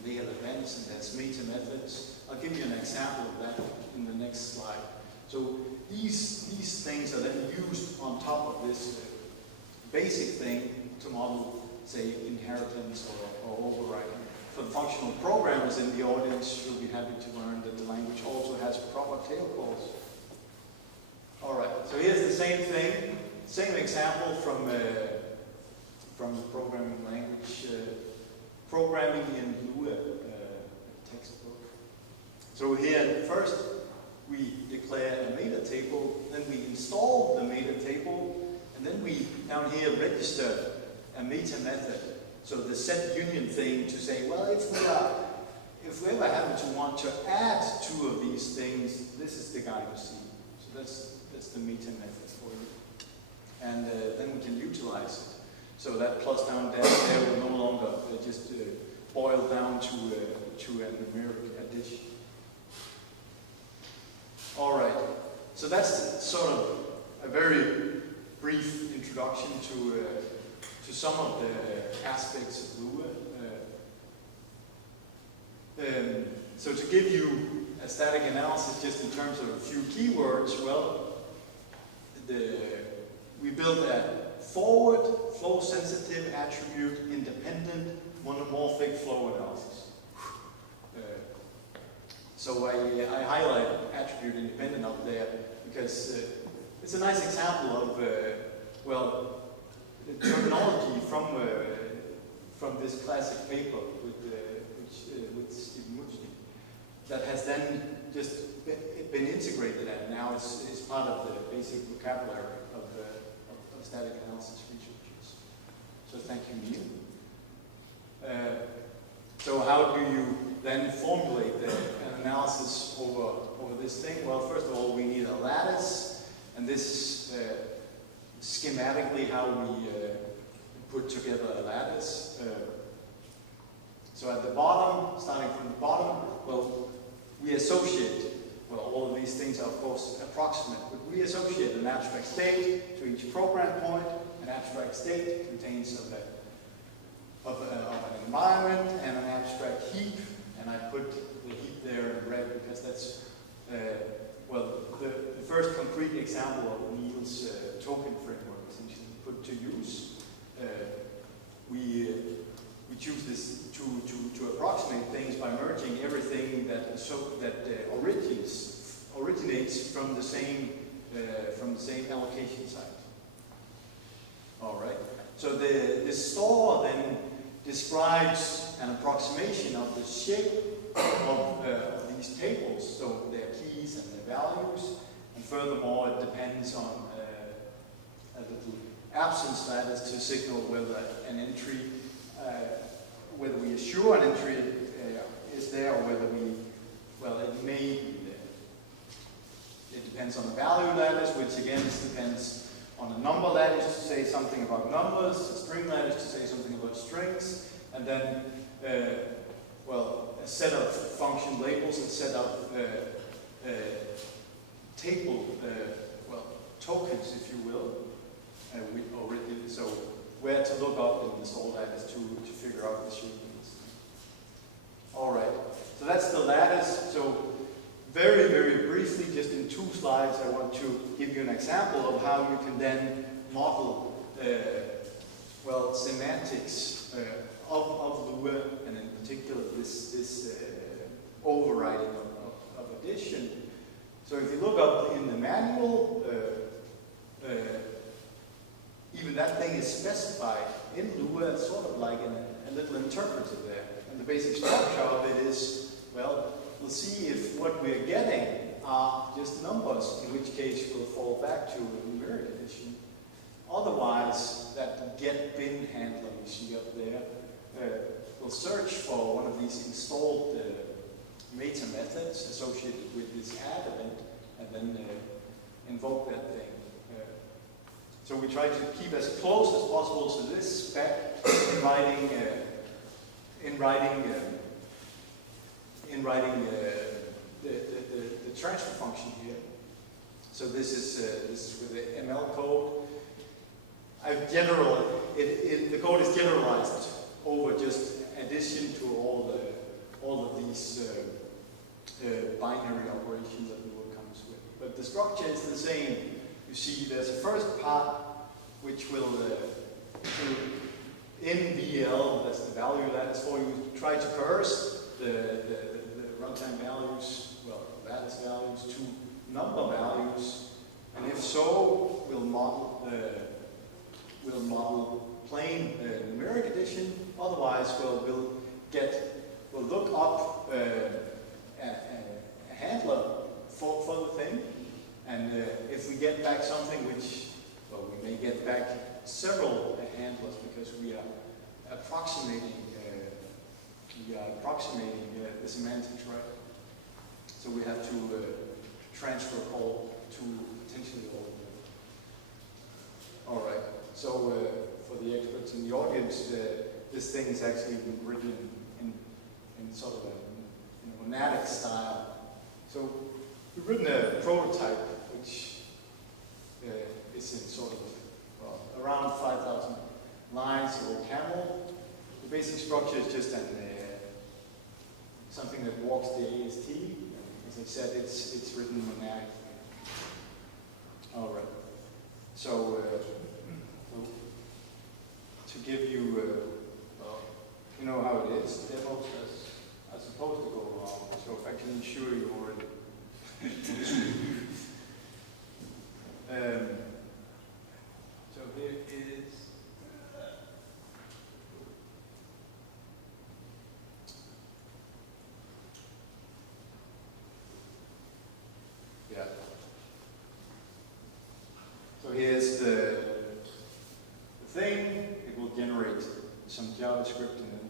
They have events and there's meta methods. I'll give you an example of that in the next slide. So these things are then used on top of this basic thing to model, say, inheritance or overriding. For the functional programmers in the audience, you'll be happy to learn that the language also has proper tail calls. All right, so here's the same thing, same example from the programming language, programming in Lua textbook. So here, first we declare a meta table, then we install the meta table, and then we down here register a meta method. So the set union thing to say, well, if we ever happen to want to add two of these things, this is the guy to see. So that's the meta method for you. And then we can utilize it. So that plus down dash there will no longer just boil down to an numeric addition. All right. So that's sort of a very brief introduction to some of the aspects of Lua. So to give you a static analysis just in terms of a few keywords, well, we built a forward, flow-sensitive, attribute-independent, monomorphic flow analysis. So I highlight attribute independent up there because it's a nice example of, well, the terminology from this classic paper with Stephen Mutchnik that has then just been integrated, and now it's part of the basic vocabulary of static analysis researchers. So thank you, Neil. So how do you then formulate an analysis over this thing? Well, first of all, we need a lattice, and this is schematically how we put together a lattice. So at the bottom, starting from the bottom, well, we associate, well, all of these things are of course approximate, but we associate an abstract state to each program point. An abstract state contains of an environment and an abstract heap, and I put the heap there in red because that's, well, the first concrete example of Neil's token framework essentially put to use. We choose this to approximate things by merging everything that originates from the same allocation site. All right. So the store then describes an approximation of the shape of these tables, so their keys and their values, and furthermore it depends on a little absence lattice to signal whether an entry, whether we assure an entry is there or whether it may be there. It depends on the value lattice, which again depends on a number lattice to say something about numbers, a string lattice to say something about strings, and then, well, a set of function labels, a set of table, well, tokens, if you will, so where to look up in the store lattice to figure out the shape of this thing. All right, so that's the lattice. So very, very briefly, just in 2 slides, I want to give you an example of how you can then model, well, semantics of Lua, and in particular this overriding of addition. So if you look up in the manual, even that thing is specified in Lua. It's sort of like a little interpreter there. And the basic structure of it is, well, we'll see if what we're getting are just numbers, in which case we'll fall back to a numeric addition. Otherwise, that get bin handler you see up there will search for one of these installed meta methods associated with this add event, and then invoke that thing. So we try to keep as close as possible to this spec in writing the transfer function here. So this is with the ML code. The code is generalized over just addition to all of these binary operations that the word comes with. But the structure is the same. You see, there's a first part which will, in VL, that's the value lattice for you, try to coerce the runtime values, well, lattice values to number values, and if so, we'll model plain numeric addition. Otherwise, we'll look up a handler for the thing. And if we get back something which, well, we may get back several handlers because we are approximating the semantics, right? So we have to transfer all to potentially all of them. All right. So for the experts in the audience, this thing is actually written in sort of a monadic style. So we've written a prototype which is in sort of, well, around 5,000 lines of camel. The basic structure is just something that walks the ISST. As I said, it's written monadically. All right. So to give you, well, you know how it is. Demo says are supposed to go wrong. So I can ensure you already. So here is. Yeah. So here's the thing. It will generate some JavaScript, and then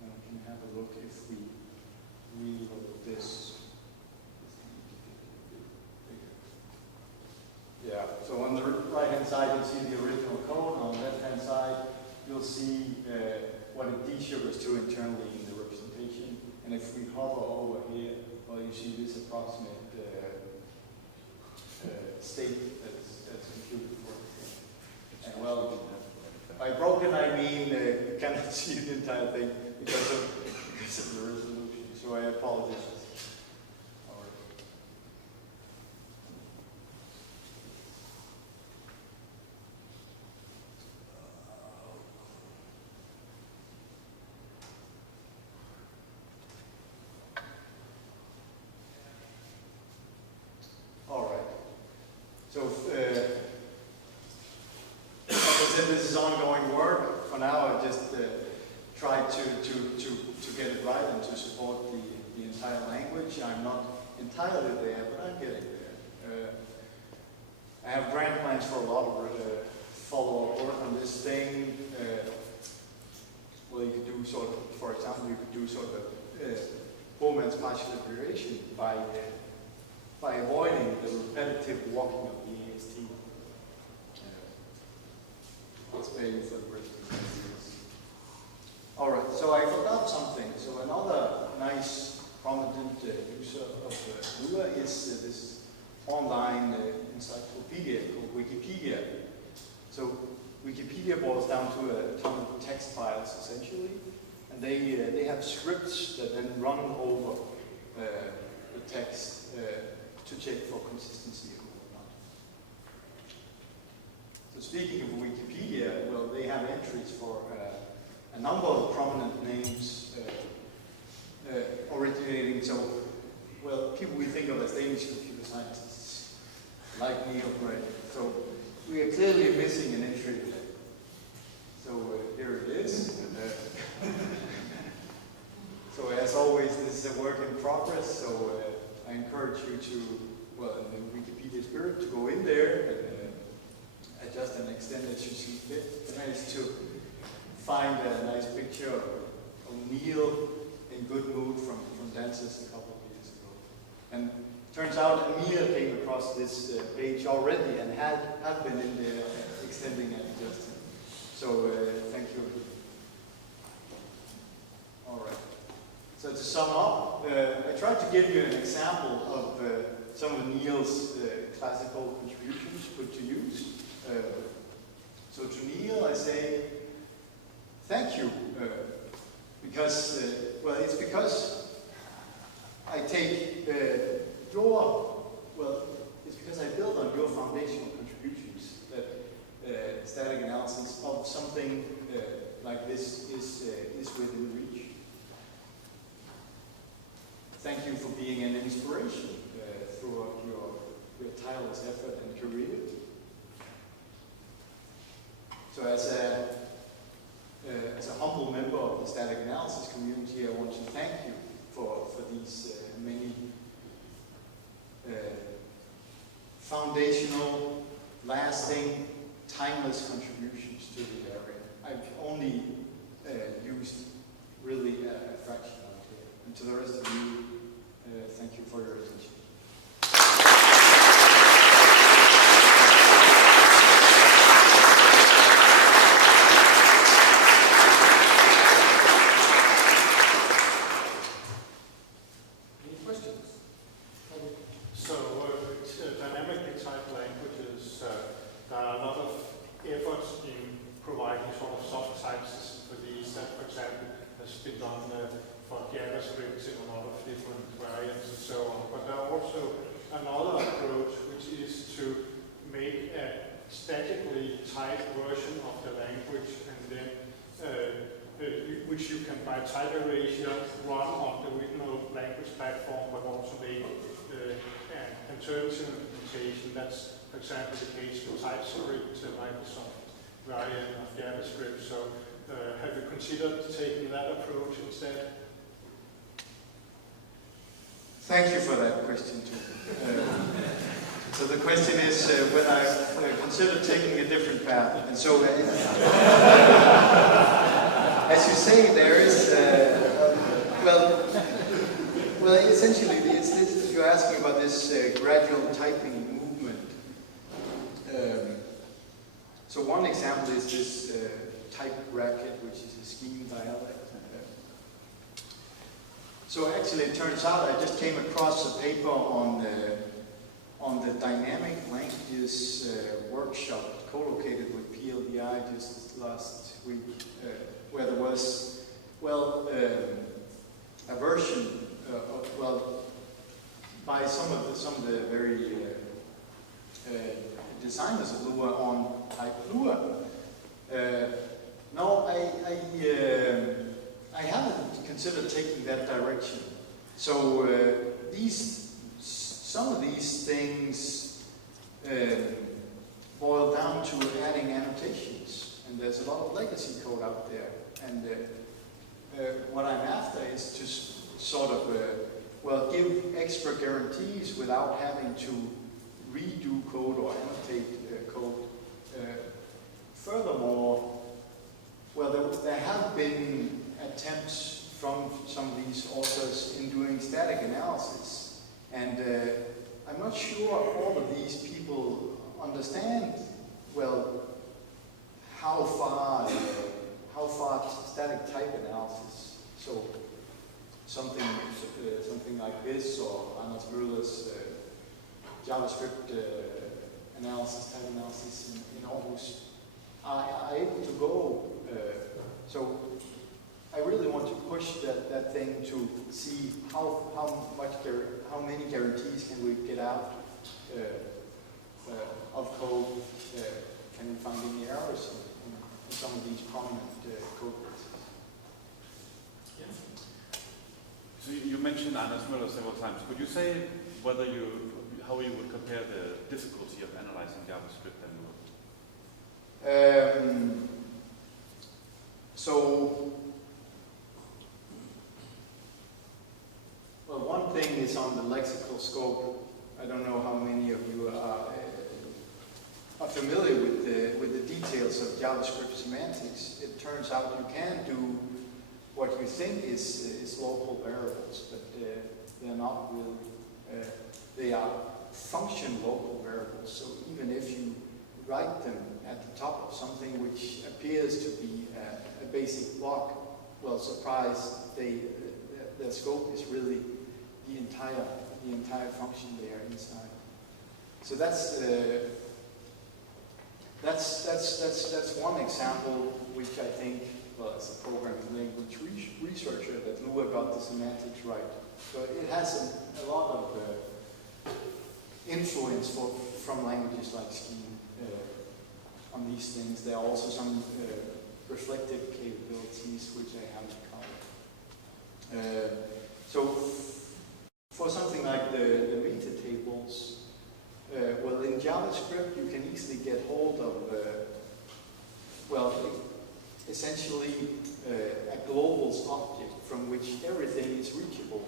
we can have a look if we reload this. Yeah. So on the right-hand side, you'll see the original code. On the left-hand side, you'll see what it desugars to internally in the representation. And if we hover over here, well, you see this approximate state that's computed for it. And well, by broken I mean you cannot see the entire thing because of the resolution. So I apologize. So, like I said, this is ongoing work. For now, I just tried to get it right and to support the entire language. I'm not entirely there, but I'm getting there. I have grand plans for a lot of follow-up work on this thing. Well, you could do sort of, for example, you could do sort of a Bowman's partial abbreviation by avoiding the repetitive walking of the ISST. I'll spare you for the rest of the videos. All right, so I forgot something. So another nice, prominent user of Lua is this online encyclopedia called Wikipedia. So Wikipedia boils down to a ton of text files, essentially, and they have scripts that then run over the text to check for consistency and whatnot. So speaking of Wikipedia, well, they have entries for a number of prominent names originating, so, well, people we think of as Danish computer scientists, like me, right? So we are clearly missing an entry. So here it is. So as always, this is a work in progress, so I encourage you to, well, in the Wikipedia spirit, to go in there and adjust and extend as you see fit. I managed to find a nice picture of O'Neill in good mood from dances a couple of years ago. And turns out Amir came across this page already and had been in there extending and adjusting. So thank you. All right. So to sum up, I tried to give you an example of some of Neil's classical contributions put to use. So to Neil, I say thank you, because, well, it's because I take it's because I build on your foundational contributions that static analysis of something like this is within reach. Thank you for being an inspiration throughout your tireless effort and career. So as a humble member of the static analysis community, I want to thank you for these many foundational, lasting, timeless contributions to the area. I've only used really a fraction of it. And to the rest of you, thank you for your attention. Any questions? So, dynamically typed languages, there are a lot of efforts in providing sort of soft type system for these. That, for example, has been done for JavaScript in a lot of different variants and so on. But there are also another approach, which is to make a statically typed version of the language and then which you can by title ratio run on the original language platform, but also make an alternative implementation. That's, for example, the case with TypeScript, Microsoft variant of JavaScript. So have you considered taking that approach instead? Thank you for that question too. So the question is whether I consider taking a different path. And so, as you say, there is, well, essentially, you're asking about this gradual typing movement. So one example is this type bracket, which is a scheme dialect. So actually, it turns out I just came across a paper on the dynamic languages workshop co-located with PLDI just last week, where there was, a version by some of the very designers of Lua on type Lua. No, I haven't considered taking that direction. So some of these things boil down to adding annotations, and there's a lot of legacy code out there. And what I'm after is to sort of, give extra guarantees without having to redo code or annotate code. Furthermore, there have been attempts from some of these authors in doing static analysis, and I'm not sure all of these people understand how far static type analysis. So something like this, or Anders Møller's JavaScript analysis, type analysis in Aarhus, are able to go. So I really want to push that thing to see how many guarantees can we get out of code. Can we find any errors in some of these prominent code bases? Yeah. So you mentioned Anders Møller several times. Could you say how you would compare the difficulty of analyzing JavaScript and Lua? One thing is on the lexical scope. I don't know how many of you are familiar with the details of JavaScript semantics. It turns out you can do what you think is local variables, but they're not really. They are function local variables. So even if you write them at the top of something which appears to be a basic block, surprise, their scope is really the entire function there inside. So that's one example which I think, as a programming language researcher, that Lua got the semantics right. So it has a lot of influence from languages like Scheme on these things. There are also some reflective capabilities which I haven't covered. So for something like the meta tables, in JavaScript you can easily get hold of, essentially a globals object from which everything is reachable.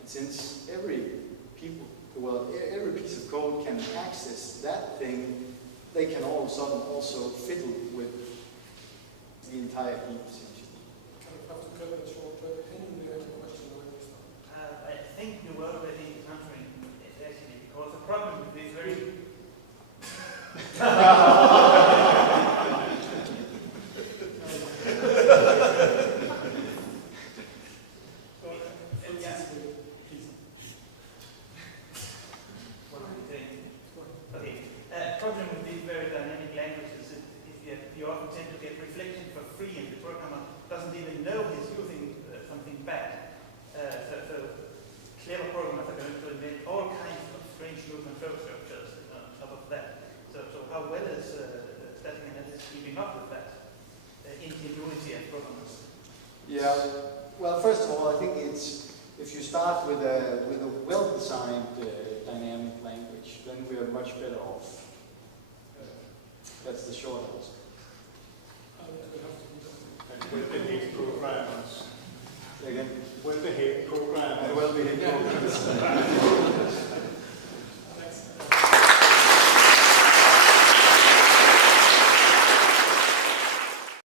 And since every piece of code can access that thing, they can all of a sudden also fiddle with the entire heap, essentially. I have to cut it short, but Henry, you had a question when you start. I think you were already answering it, actually, because the problem with this very... problem with these very dynamic languages is you often tend to get reflection for free, and the programmer doesn't even know he's using something bad. So clever programmers are going to invent all kinds of strange new control structures on top of that. So how well is static analysis keeping up with that ingenuity of programmers? Yeah. Well, first of all, I think it's if you start with a well-designed dynamic language, then we are much better off. That's the short answer. And with the HIT programs. Again, With the HIT program. well-behaved programs.